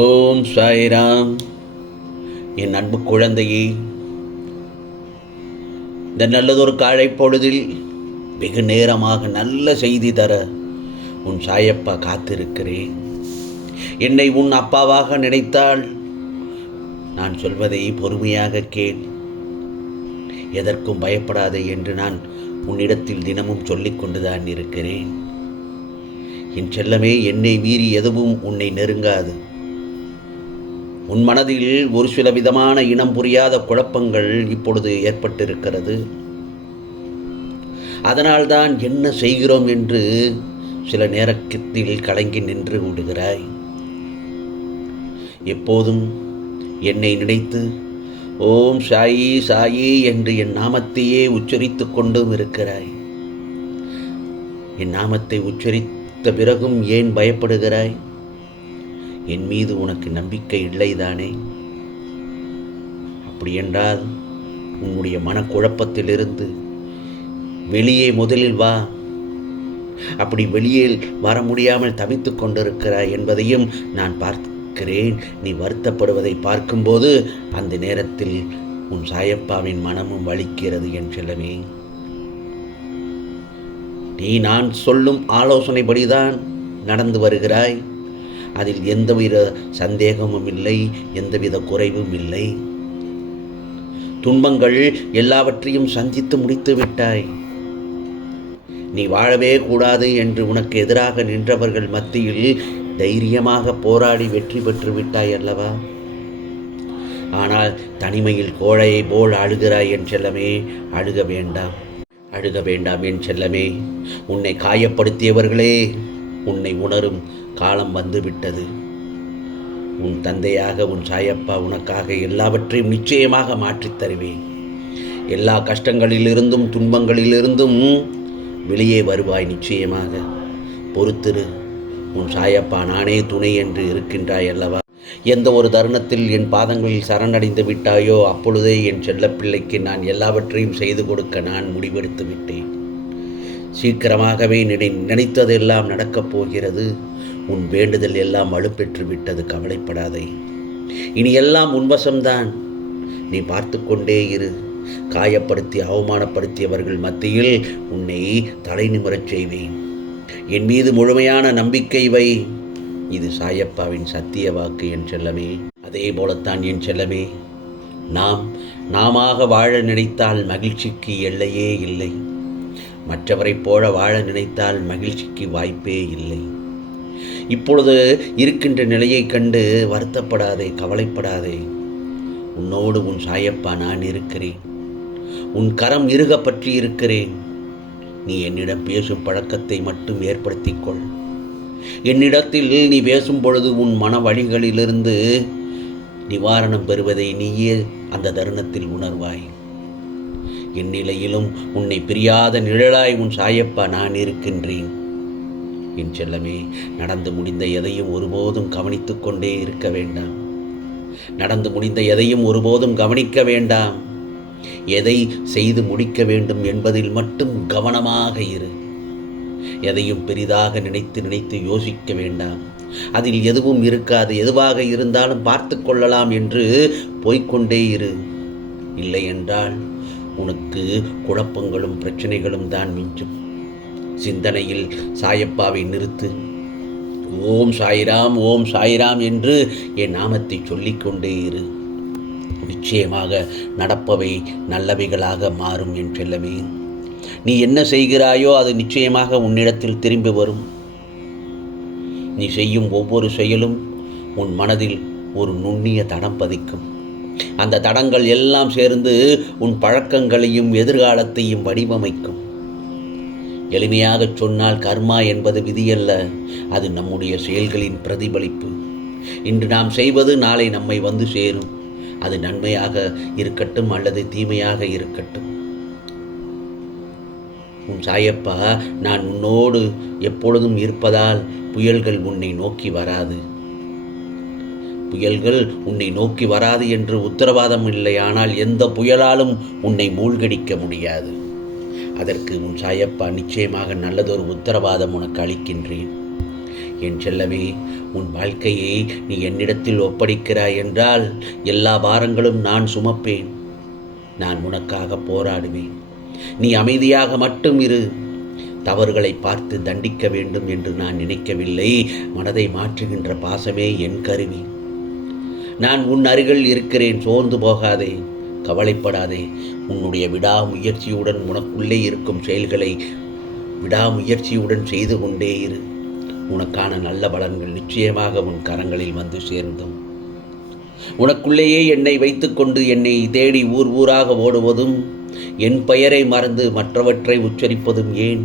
ஓம் சாய்ராம். என் அன்பு குழந்தையே, இந்த நல்லதொரு காலை பொழுதில் வெகு நேரமாக நல்ல செய்தி தர உன் சாயப்பா காத்திருக்கிறேன். என்னை உன் அப்பாவாக நினைத்தால் நான் சொல்வதை பொறுமையாக கேள். எதற்கும் பயப்படாதே என்று நான் உன்னிடத்தில் தினமும் சொல்லிக் கொண்டுதான் இருக்கிறேன். என் செல்லமே, என்னை மீறி எதுவும் உன்னை நெருங்காது. உன் மனதில் ஒரு சில விதமான இனம் புரியாத குழப்பங்கள் இப்பொழுது ஏற்பட்டிருக்கிறது. அதனால்தான் என்ன செய்கிறோம் என்று சில நேரத்தில் கலங்கி நின்று விடுகிறாய். எப்போதும் என்னை நினைத்து ஓம் சாயி சாயி என்று என் நாமத்தையே உச்சரித்து கொண்டும் இருக்கிறாய். என் நாமத்தை உச்சரித்த பிறகும் ஏன் பயப்படுகிறாய்? என் மீது உனக்கு நம்பிக்கை இல்லைதானே? அப்படியென்றால் உன்னுடைய மனக்குழப்பத்திலிருந்து வெளியே முதலில் வா. அப்படி வெளியே வர முடியாமல் தவித்துக் கொண்டிருக்கிறாய் என்பதையும் நான் பார்க்கிறேன். நீ வருத்தப்படுவதை பார்க்கும்போது அந்த நேரத்தில் உன் சாயப்பாவின் மனமும் வலிக்கிறது என் செல்லமே. நீ நான் சொல்லும் ஆலோசனைப்படிதான் நடந்து வருகிறாய். அதில் எந்தவித சந்தேகமும் இல்லை, எந்தவித குறைவும் இல்லை. துன்பங்கள் எல்லாவற்றையும் சந்தித்து முடித்து விட்டாய். நீ வாழவே கூடாது என்று உனக்கு எதிராக நின்றவர்கள் மத்தியில் தைரியமாக போராடி வெற்றி பெற்று விட்டாய் அல்லவா? ஆனால் தனிமையில் கோழையை போல் அழுகிறாய் என் செல்லமே. அழுக வேண்டாம், அழுக வேண்டாம் என் செல்லமே. உன்னை காயப்படுத்தியவர்களே உன்னை உணரும் காலம் வந்துவிட்டது. உன் தந்தையாக உன் சாயப்பா உனக்காக எல்லாவற்றையும் நிச்சயமாக மாற்றித் தருவேன். எல்லா கஷ்டங்களிலிருந்தும் துன்பங்களிலிருந்தும் வெளியே வருவாய் நிச்சயமாக. பொறுத்திரு. உன் சாயப்பா நானே துணை என்று இருக்கின்றாய் அல்லவா? எந்த ஒரு தருணத்தில் என் பாதங்களில் சரணடைந்து விட்டாயோ அப்பொழுதே என் செல்லப்பிள்ளைக்கு நான் எல்லாவற்றையும் செய்து கொடுக்க நான் முடிவெடுத்து விட்டேன். சீக்கிரமாகவே நினைத்ததெல்லாம் நடக்கப் போகிறது. உன் வேண்டுதல் எல்லாம் வலுப்பெற்று விட்டது. கவலைப்படாதே. இனி எல்லாம் உன்வசம்தான். நீ பார்த்து கொண்டே இரு. காயப்படுத்தி அவமானப்படுத்தியவர்கள் மத்தியில் உன்னை தலை நிமிரச் செய்வேன். என் மீது முழுமையான நம்பிக்கை வை. இது சாயப்பாவின் சத்திய வாக்கு என் செல்லமே. அதே போலத்தான் என் செல்லமே, நாமாக வாழ நினைத்தால் மகிழ்ச்சிக்கு எல்லையே இல்லை. மற்றவரைப் போல வாழ நினைத்தால் மகிழ்ச்சிக்கு வாய்ப்பே இல்லை. இப்பொழுது இருக்கின்ற நிலையை கண்டு வருத்தப்படாதே, கவலைப்படாதே. உன்னோடு உன் சாயப்பா நான் இருக்கிறேன். உன் கரம் இறுக பற்றி இருக்கிறேன். நீ என்னிடம் பேசும் பழக்கத்தை மட்டும் ஏற்படுத்திக்கொள். என்னிடத்தில் நீ பேசும் பொழுது உன் மன வழிகளிலிருந்து நிவாரணம் பெறுவதை நீயே அந்த தருணத்தில் உணர்வாய். என் நிலையிலும் உன்னை பிரியாத நிழலாய் உன் சாயப்பா நான் இருக்கின்றேன். என் செல்லமே, நடந்து முடிந்த எதையும் ஒருபோதும் கவனித்து கொண்டே இருக்க வேண்டாம். நடந்து முடிந்த எதையும் ஒருபோதும் கவனிக்க வேண்டாம். எதை செய்து முடிக்க வேண்டும் என்பதில் மட்டும் கவனமாக இரு. எதையும் பெரிதாக நினைத்து யோசிக்க வேண்டாம். அதில் எதுவும் இருக்காது. எதுவாக இருந்தாலும் பார்த்து கொள்ளலாம் என்று போய்கொண்டே இரு. இல்லை என்றால் உனக்கு குழப்பங்களும் பிரச்சனைகளும் தான் மிஞ்சும். சிந்தனையில் சாயப்பாவை நிறுத்து. ஓம் சாய்ராம், ஓம் சாய்ராம் என்று என் நாமத்தை சொல்லிக்கொண்டே இரு. நிச்சயமாக நடப்பவை நல்லவைகளாக மாறும் என் செல்லமே. நீ என்ன செய்கிறாயோ அது நிச்சயமாக உன்னிடத்தில் திரும்பி வரும். நீ செய்யும் ஒவ்வொரு செயலும் உன் மனதில் ஒரு நுண்ணிய தடம் பதிக்கும். அந்த தடங்கள் எல்லாம் சேர்ந்து உன் பழக்கங்களையும் எதிர்காலத்தையும் வடிவமைக்கும். எளிமையாக சொன்னால் கர்மா என்பது விதியல்ல, அது நம்முடைய செயல்களின் பிரதிபலிப்பு. இன்று நாம் செய்வது நாளை நம்மை வந்து சேரும். அது நன்மையாக இருக்கட்டும் அல்லது தீமையாக இருக்கட்டும். உன் சாயப்பா நான் உன்னோடு எப்பொழுதும் இருப்பதால் புயல்கள் உன்னை நோக்கி வராது. புயல்கள் உன்னை நோக்கி வராது என்று உத்தரவாதம் இல்லை. ஆனால் எந்த புயலாலும் உன்னை மூழ்கடிக்க முடியாது. அதற்கு உன் சாயப்பா நிச்சயமாக நல்லதொரு உத்தரவாதம் உனக்கு அளிக்கின்றேன். என் செல்லமே, உன் வாழ்க்கையை நீ என்னிடத்தில் ஒப்படைக்கிறாய் என்றால் எல்லா பாரங்களும் நான் சுமப்பேன். நான் உனக்காக போராடுவேன். நீ அமைதியாக மட்டும் இரு. தவறுகளை பார்த்து தண்டிக்க வேண்டும் என்று நான் நினைக்கவில்லை. மனதை மாற்றுகின்ற பாசமே என் கருவி. நான் உன் அருகில் இருக்கிறேன். சோர்ந்து போகாதே, கவலைப்படாதே. உன்னுடைய விடாமுயற்சியுடன் உனக்குள்ளே இருக்கும் செயல்களை விடாமுயற்சியுடன் செய்து கொண்டே இரு. உனக்கான நல்ல பலன்கள் நிச்சயமாக உன் கரங்களில் வந்து சேர்ந்தும். உனக்குள்ளேயே என்னை வைத்துக்கொண்டு என்னை தேடி ஊர் ஊராக ஓடுவதும், என் பெயரை மறந்து மற்றவற்றை உச்சரிப்பதும் ஏன்?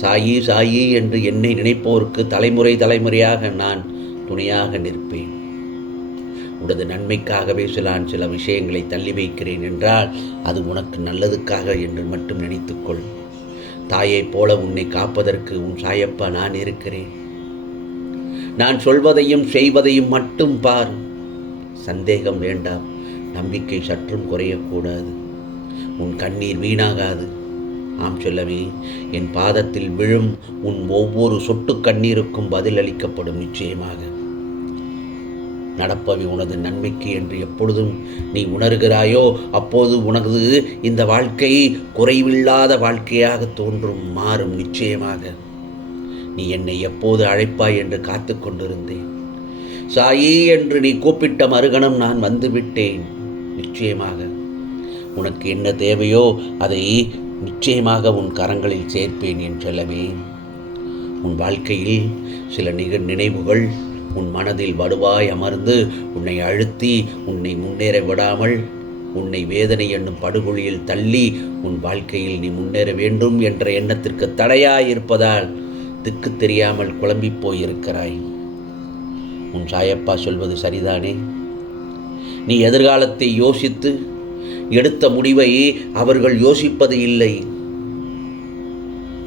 சாயி சாயி என்று என்னை நினைப்போருக்கு தலைமுறை தலைமுறையாக நான் துணையாக நிற்பேன். உனது நன்மைக்காகவே சில விஷயங்களை தள்ளி வைக்கிறேன் என்றால் அது உனக்கு நல்லதுக்காக என்று மட்டும் நினைத்துக்கொள். தாயைப் போல உன்னை காப்பதற்கு உன் சாயப்பா நான் இருக்கிறேன். நான் சொல்வதையும் செய்வதையும் மட்டும் பார். சந்தேகம் வேண்டாம். நம்பிக்கை சற்றும் குறையக்கூடாது. உன் கண்ணீர் வீணாகாது. ஆம் செல்லமே, என் பாதத்தில் விழும் உன் ஒவ்வொரு சொட்டு கண்ணீருக்கும் பதில் அளிக்கப்படும். நிச்சயமாக நடப்பவை உனது நன்மைக்கு என்று எப்பொழுதும் நீ உணர்கிறாயோ அப்போது உனது இந்த வாழ்க்கை குறைவில்லாத வாழ்க்கையாக தோன்றும், மாறும். நிச்சயமாக நீ என்னை எப்போது அழைப்பாய் என்று காத்து கொண்டிருந்தேன். சாயி என்று நீ கூப்பிட்ட மறுகணம் நான் வந்துவிட்டேன். நிச்சயமாக உனக்கு என்ன தேவையோ அதை நிச்சயமாக உன் கரங்களில் சேர்ப்பேன் என் செல்லமே. உன் வாழ்க்கையில் சில நினைவுகள் உன் மனதில் வடுவாய் அமர்ந்து உன்னை அழுத்தி உன்னை முன்னேற விடாமல் உன்னை வேதனை என்னும் படுகொலியில் தள்ளி உன் வாழ்க்கையில் நீ முன்னேற வேண்டும் என்ற எண்ணத்திற்கு தடையாயிருப்பதால் திக்கு தெரியாமல் குழம்பி போயிருக்கிறாய். உன் சாயப்பா சொல்வது சரிதானே? நீ எதிர்காலத்தை யோசித்து எடுத்த முடிவை அவர்கள் யோசிப்பது இல்லை.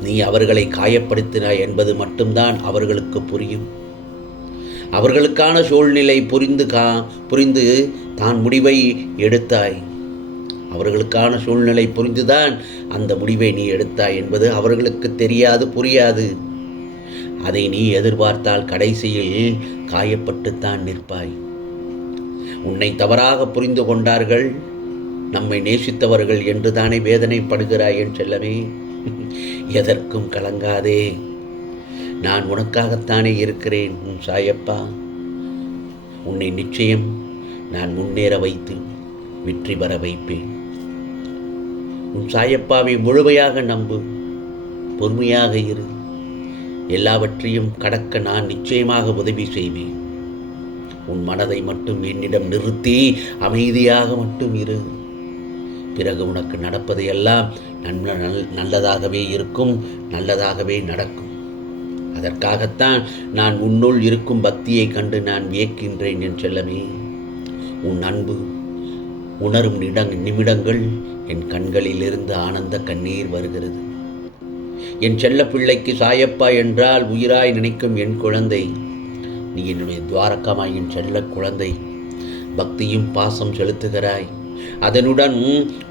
நீ அவர்களை காயப்படுத்தினாய் என்பது மட்டும்தான் அவர்களுக்கு புரியும். அவர்களுக்கான சூழ்நிலை புரிந்து தான் முடிவை எடுத்தாய். அவர்களுக்கான சூழ்நிலை புரிந்துதான் அந்த முடிவை நீ எடுத்தாய் என்பது அவர்களுக்கு தெரியாது, புரியாது. அதை நீ எதிர்பார்த்தால் கடைசியில் காயப்பட்டுத்தான் நிற்பாய். உன்னை தவறாக புரிந்து கொண்டார்கள், நம்மை நேசித்தவர்கள் என்று தானே வேதனைப்படுகிறாய் என் செல்லமே. எதற்கும் கலங்காதே. நான் உனக்காகத்தானே இருக்கிறேன் உன் சாயப்பா. உன்னை நிச்சயம் நான் முன்னேற வைத்து வெற்றி பெற வைப்பேன். உன் சாயப்பாவை முழுமையாக நம்பு. பொறுமையாக இரு. எல்லாவற்றையும் கடக்க நான் நிச்சயமாக உதவி செய்வேன். உன் மனதை மட்டும் என்னிடம் நிறுத்தி அமைதியாக மட்டும் இரு. பிறகு உனக்கு நடப்பதையெல்லாம் நல்லதாகவே இருக்கும், நல்லதாகவே நடக்கும். அதற்காகத்தான் நான் உன்னுள் இருக்கும் பக்தியை கண்டு நான் வியக்கின்றேன் என் செல்லமே. உன் அன்பு உணரும் நிமிடங்கள் என் கண்களிலிருந்து ஆனந்த கண்ணீர் வருகிறது. என் செல்ல பிள்ளைக்கு சாயப்பா என்றால் உயிராய் நினைக்கும் என் குழந்தை. நீ என்னுடைய துவாரகமாய் என் செல்ல குழந்தை. பக்தியும் பாசம் செலுத்துகிறாய். அதனுடன்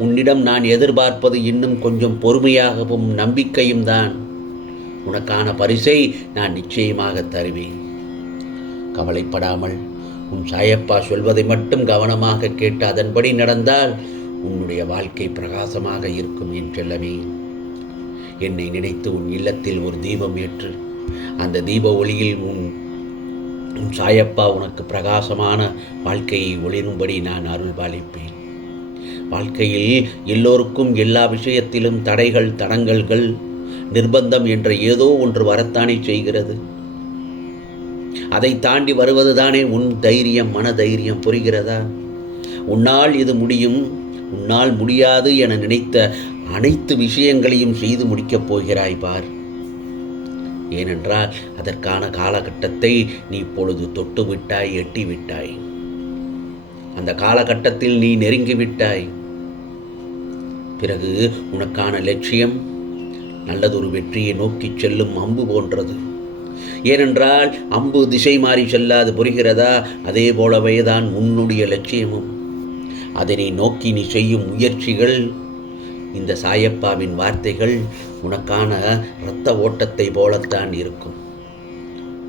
உன்னிடம் நான் எதிர்பார்ப்பது இன்னும் கொஞ்சம் பொறுமையாகவும் நம்பிக்கையும் தான். உனக்கான பரிசை நான் நிச்சயமாக தருவேன். கவலைப்படாமல் உன் சாயப்பா சொல்வதை மட்டும் கவனமாக கேட்டு அதன்படி நடந்தால் உன்னுடைய வாழ்க்கை பிரகாசமாக இருக்கும் என் செல்லமே. என்னை நினைத்து உன் இல்லத்தில் ஒரு தீபம் ஏற்று அந்த தீப ஒளியில் உன் சாயப்பா உனக்கு பிரகாசமான வாழ்க்கையை ஒளிரும்படி நான் அருள் பாலிப்பேன். வாழ்க்கையில் எல்லோருக்கும் எல்லா விஷயத்திலும் தடைகள், தடங்கல்கள், நிர்பந்தம் என்ற ஏதோ ஒன்று வரத்தானே செய்கிறது. அதை தாண்டி வருவதுதானே உன் தைரியம், மன தைரியம். புரிகிறதா? உன்னால் இது முடியும், உன்னால் முடியாது என நினைத்த அனைத்து விஷயங்களையும் செய்து முடிக்கப் போகிறாய் பார். ஏனென்றால் அதற்கான காலகட்டத்தை நீ இப்பொழுது தொட்டு விட்டாய், எட்டி விட்டாய். அந்த காலகட்டத்தில் நீ நெருங்கிவிட்டாய். பிறகு உனக்கான லட்சியம் நல்லதொரு வெற்றியை நோக்கி செல்லும் அம்பு போன்றது. ஏனென்றால் அம்பு திசை மாறி செல்லாது. புரிகிறதா? அதே போலவே தான் உன்னுடைய லட்சியமும். அதனை நோக்கி நீ செய்யும் முயற்சிகள், இந்த சாயப்பாவின் வார்த்தைகள் உனக்கான இரத்த ஓட்டத்தை போலத்தான் இருக்கும்.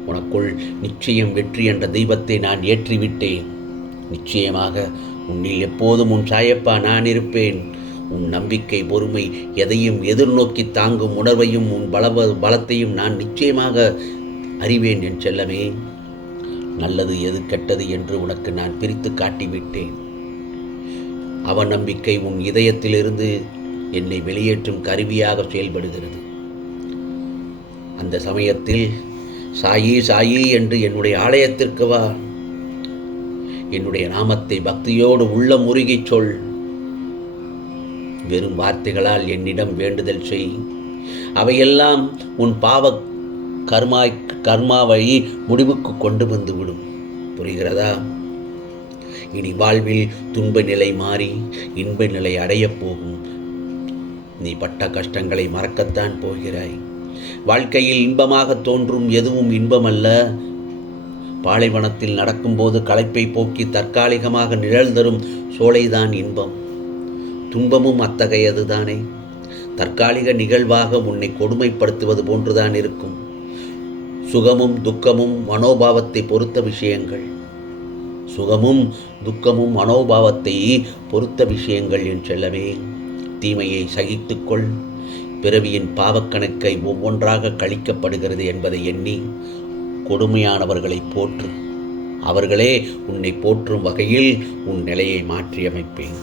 உனக்குள் நிச்சயம் வெற்றி என்ற தெய்வத்தை நான் ஏற்றிவிட்டேன். நிச்சயமாக உன்னில் எப்போதும் உன் சாயப்பா நான் இருப்பேன். உன் நம்பிக்கை, பொறுமை, எதையும் எதிர்நோக்கி தாங்கும் உணர்வையும் உன் பலத்தையும் நான் நிச்சயமாக அறிவேன் என் செல்லமே. நல்லது எது கெட்டது என்று உனக்கு நான் பிரித்து காட்டிவிட்டேன். அவநம்பிக்கை உன் இதயத்திலிருந்து என்னை வெளியேற்றும் கருவியாக செயல்படுகிறது. அந்த சமயத்தில் சாயி சாயி என்று என்னுடைய ஆலயத்திற்கு வா. என்னுடைய நாமத்தை பக்தியோடு உள்ள முருகி சொல். வெறும் வார்த்தைகளால் என்னிடம் வேண்டுதல் செய். அவையெல்லாம் உன் பாவ கர்மாவை முடிவுக்கு கொண்டு வந்துவிடும். புரிகிறதா? இனி வாழ்வில் துன்ப நிலை மாறி இன்ப நிலை அடையப் போகும். நீ பட்ட கஷ்டங்களை மறக்கத்தான் போகிறாய். வாழ்க்கையில் இன்பமாக தோன்றும் எதுவும் இன்பமல்ல. பாலைவனத்தில் நடக்கும்போது களைப்பை போக்கி தற்காலிகமாக நிழல் தரும் சோலைதான் இன்பம். துன்பமும் அத்தகையதுதானே. தற்காலிக நிகழ்வாக உன்னை கொடுமைப்படுத்துவது போன்றுதான் இருக்கும். சுகமும் துக்கமும் மனோபாவத்தை பொறுத்த விஷயங்கள். சுகமும் துக்கமும் மனோபாவத்தை பொறுத்த விஷயங்கள் என் செல்லவே. தீமையை சகித்துக்கொள். பிறவியின் பாவக்கணக்கை ஒவ்வொன்றாக கழிக்கப்படுகிறது என்பதை எண்ணி கொடுமையானவர்களை போற்று. அவர்களே உன்னை போற்றும் வகையில் உன் நிலையை மாற்றியமைப்பேன்.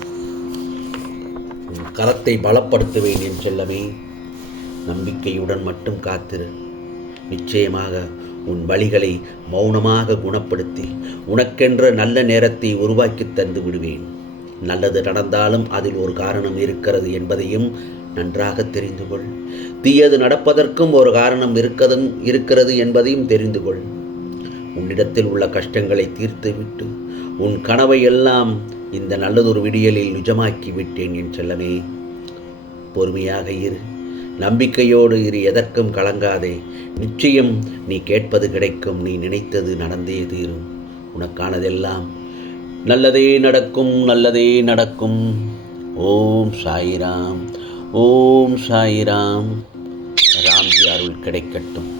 உன் கரத்தை பலப்படுத்துவேன் என் செல்லமே. நம்பிக்கையுடன் மட்டும் காத்திரு. நிச்சயமாக உன் வழிகளை மௌனமாக குணப்படுத்தி உனக்கென்ற நல்ல நேரத்தை உருவாக்கி தந்து விடுவேன். நல்லது நடந்தாலும் அதில் ஒரு காரணம் இருக்கிறது என்பதையும் நன்றாக தெரிந்து கொள். தீயது நடப்பதற்கும் ஒரு காரணம் இருக்கிறது என்பதையும் தெரிந்து கொள். உன்னிடத்தில் உள்ள கஷ்டங்களை தீர்த்துவிட்டு உன் கனவை எல்லாம் இந்த நல்லதொரு விடியலில் நிஜமாக்கி விட்டேன் என் செல்லமே. பொறுமையாக இரு. நம்பிக்கையோடு இரு. எதற்கும் கலங்காதே. நிச்சயம் நீ கேட்பது கிடைக்கும். நீ நினைத்தது நடந்தே தீரும். உனக்கானதெல்லாம் நல்லதே நடக்கும். நல்லதே நடக்கும். ஓம் சாயிராம். ஓம் சாயிராம். ராம்ஜி அருள் கிடைக்கட்டும்.